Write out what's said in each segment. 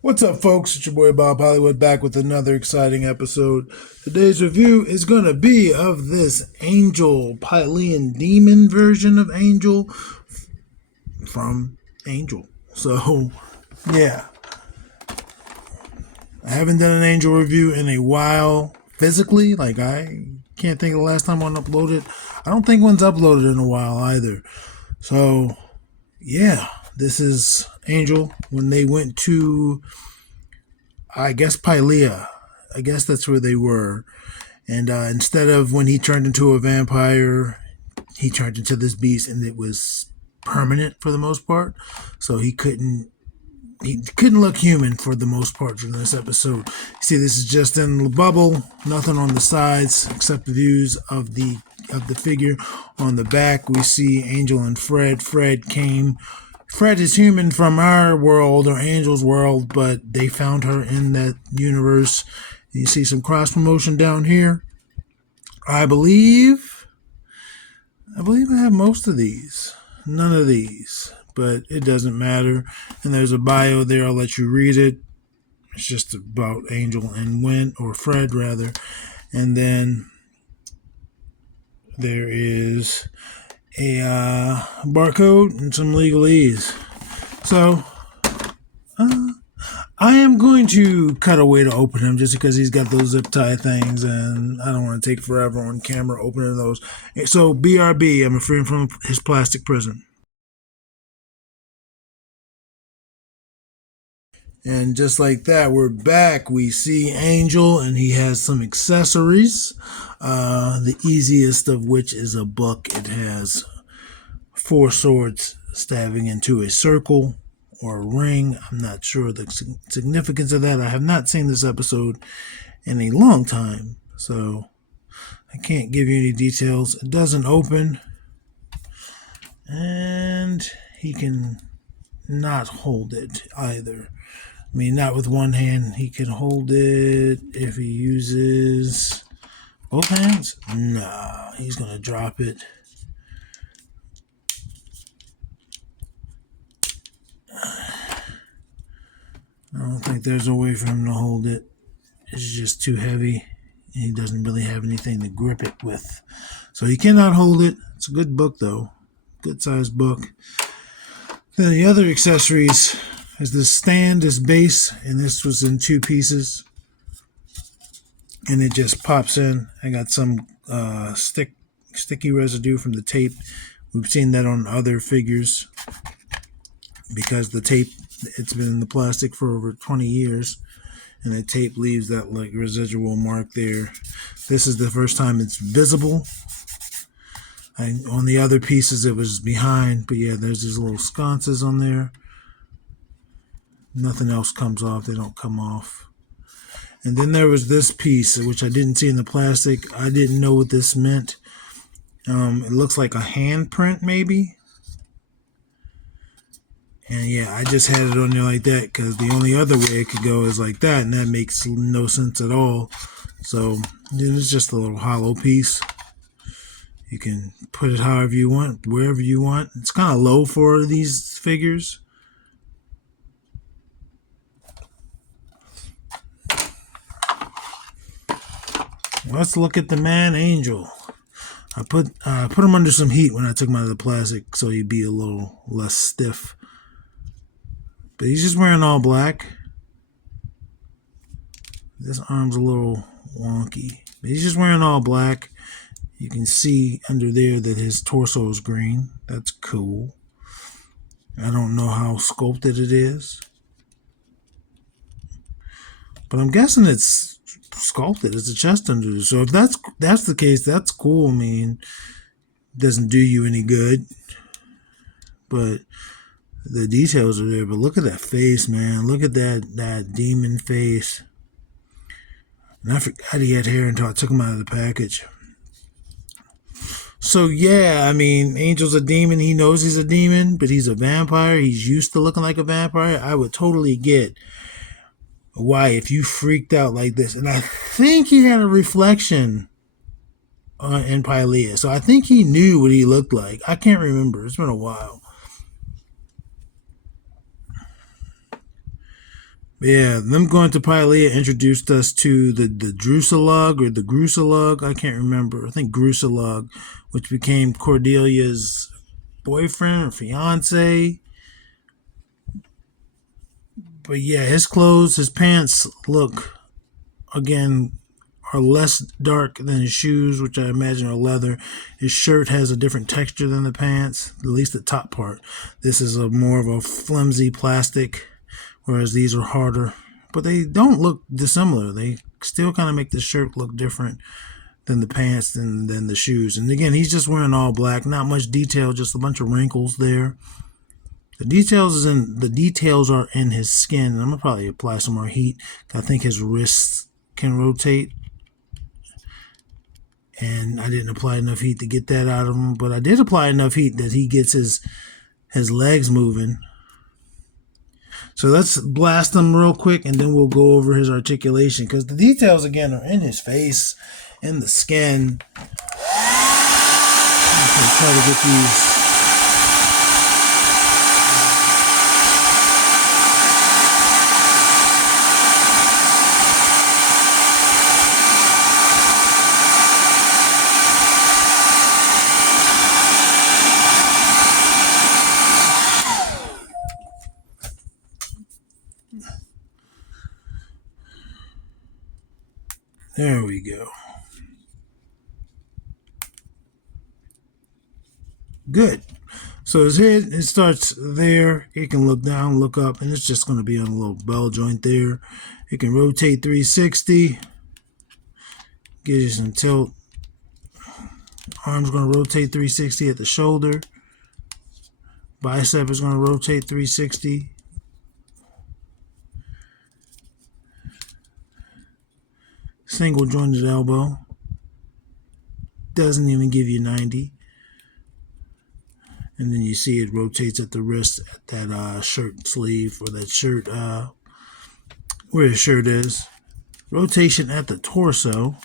What's up, folks? It's your boy Bob Hollywood back with another exciting episode. Today's review is going to be of this Angel, Pylean demon version of Angel from Angel. So, yeah, I haven't done an Angel review in a while physically. Like, I can't think of the last time one uploaded. I don't think one's uploaded in a while either. So, yeah, this is Angel when they went to, I guess, Pylean. I guess that's where they were. And instead of when he turned into a vampire, he turned into this beast, and it was permanent for the most part. So he couldn't look human for the most part in this episode. See, this is just in the bubble, nothing on the sides except the views of the figure. On the back, we see Angel and Fred. Fred is human from our world or Angel's world, but they found her in that universe. You see some cross promotion down here. I believe I have most of these. None of these, but it doesn't matter. And there's a bio there. I'll let you read it. It's just about Angel and Fred rather. And then there is a barcode and some legalese. So I am going to cut away to open him just because he's got those zip tie things, and I don't want to take forever on camera opening those. So BRB, I'm freeing from his plastic prison. And just like that, we're back. We see Angel, and he has some accessories. The easiest of which is a book. It has 4 swords stabbing into a circle or a ring. I'm not sure the significance of that. I have not seen this episode in a long time, so I can't give you any details. It doesn't open, and he can not hold it either. I mean, not with one hand. He can hold it if he uses both hands. Nah, he's going to drop it. I don't think there's a way for him to hold it. It's just too heavy, and he doesn't really have anything to grip it with. So he cannot hold it. It's a good book, though. Good sized book. Then the other accessories is this stand, this base, and this was in 2 pieces. And it just pops in. I got some sticky residue from the tape. We've seen that on other figures because the tape, it's been in the plastic for over 20 years, and the tape leaves that like residual mark there. This is the first time it's visible. On the other pieces it was behind, but yeah, there's these little sconces on there. Nothing else comes off. They don't come off. And then there was this piece, which I didn't see in the plastic. I didn't know what this meant. It looks like a handprint, maybe. And yeah, I just had it on there like that because the only other way it could go is like that, and that makes no sense at all. So it's just a little hollow piece. You can put it however you want, wherever you want. It's kind of low for these figures. Let's look at the man Angel. I put him under some heat when I took him out of the plastic so he'd be a little less stiff. But he's just wearing all black. This arm's a little wonky. But he's just wearing all black. You can see under there that his torso is green. That's cool. I don't know how sculpted it is, but I'm guessing it's sculpted. It's a chest under there. So if that's the case, that's cool. I mean, it doesn't do you any good, but the details are there. But look at that face, man. Look at that demon face. And I forgot he had hair until I took him out of the package. So yeah, I mean, Angel's a demon. He knows he's a demon, but he's a vampire. He's used to looking like a vampire. I would totally get why if you freaked out like this. And I think he had a reflection in Pylean, so I think he knew what he looked like. I can't remember. It's been a while. Yeah, them going to Pylean introduced us to the Drusilug or the Grusilug. I can't remember. I think Grusilug, which became Cordelia's boyfriend or fiance. But yeah, his clothes, his pants look again are less dark than his shoes, which I imagine are leather. His shirt has a different texture than the pants, at least the top part. This is a more of a flimsy plastic, whereas these are harder. But they don't look dissimilar. They still kind of make the shirt look different than the pants and than the shoes. And again, he's just wearing all black, not much detail, just a bunch of wrinkles there. The details are in his skin. I'm gonna probably apply some more heat. I think his wrists can rotate, and I didn't apply enough heat to get that out of him. But I did apply enough heat that he gets his legs moving. So let's blast him real quick, and then we'll go over his articulation because the details again are in his face, in the skin. I'm try to get these. There we go. Good. So his head, it starts there. It can look down, look up, and it's just going to be on a little bell joint there. It can rotate 360. Gives you some tilt. Arm's going to rotate 360 at the shoulder. Bicep is going to rotate 360. Single jointed elbow. Doesn't even give you 90. And then you see it rotates at the wrist at that shirt sleeve or that shirt where his shirt is. Rotation at the torso.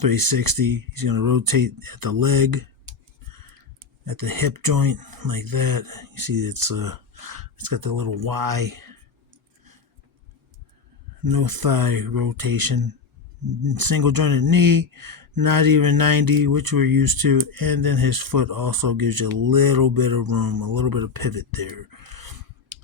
360. He's going to rotate at the leg, at the hip joint like that. You see it's got the little Y. No thigh rotation. Single jointed knee, not even 90, which we're used to. And then his foot also gives you a little bit of room, a little bit of pivot there.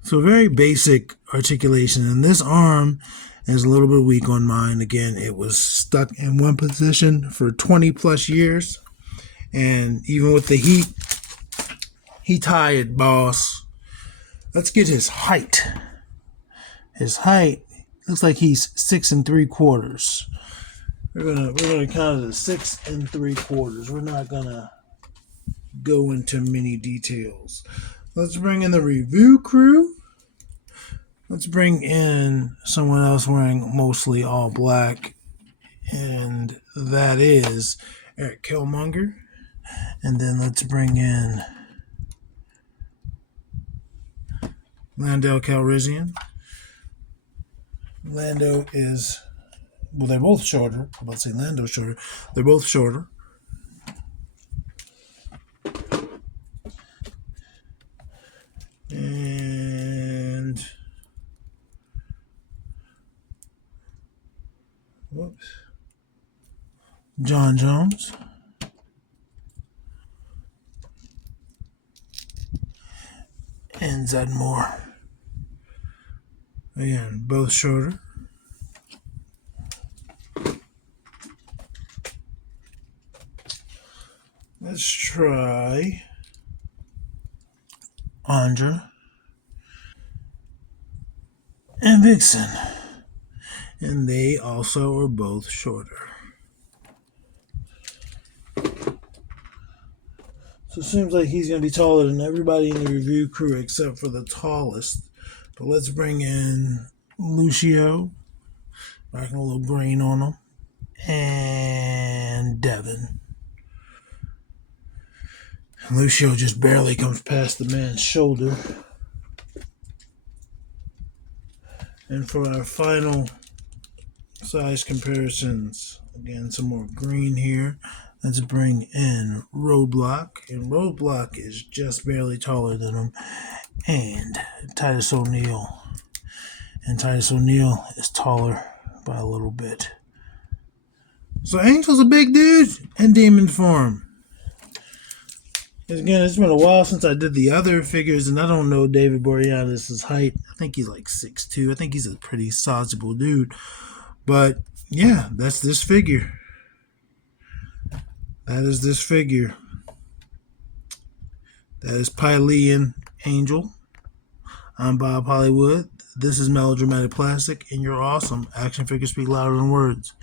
So very basic articulation. And this arm is a little bit weak on mine. Again, it was stuck in one position for 20 plus years. And even with the heat, he tired, boss. Let's get his height. His height looks like he's 6 3/4. We're gonna count it as 6 3/4. We're not gonna go into many details. Let's bring in the review crew. Let's bring in someone else wearing mostly all black, and that is Eric Killmonger. And then let's bring in Lando Calrissian. Lando is, well, they're both shorter. I'm about to say Lando's shorter. They're both shorter. And whoops. John Jones. And Zed Moore. Again, both shorter. Let's try Andra and Vixen. And they also are both shorter. So it seems like he's going to be taller than everybody in the review crew except for the tallest. But let's bring in Lucio. Rocking a little green on him. And Devin. Lucio just barely comes past the man's shoulder. And for our final size comparisons, again, some more green here. Let's bring in Roadblock. And Roadblock is just barely taller than him. And Titus O'Neil. And Titus O'Neil is taller by a little bit. So Angel's a big dude in demon form. Again, it's been a while since I did the other figures, and I don't know David Boreanaz' height. I think he's like 6'2". I think he's a pretty sizable dude. But yeah, that's this figure. That is this figure. That is Pylean Angel. I'm Bob Hollywood. This is Melodramatic Plastic, and you're awesome. Action figures speak louder than words.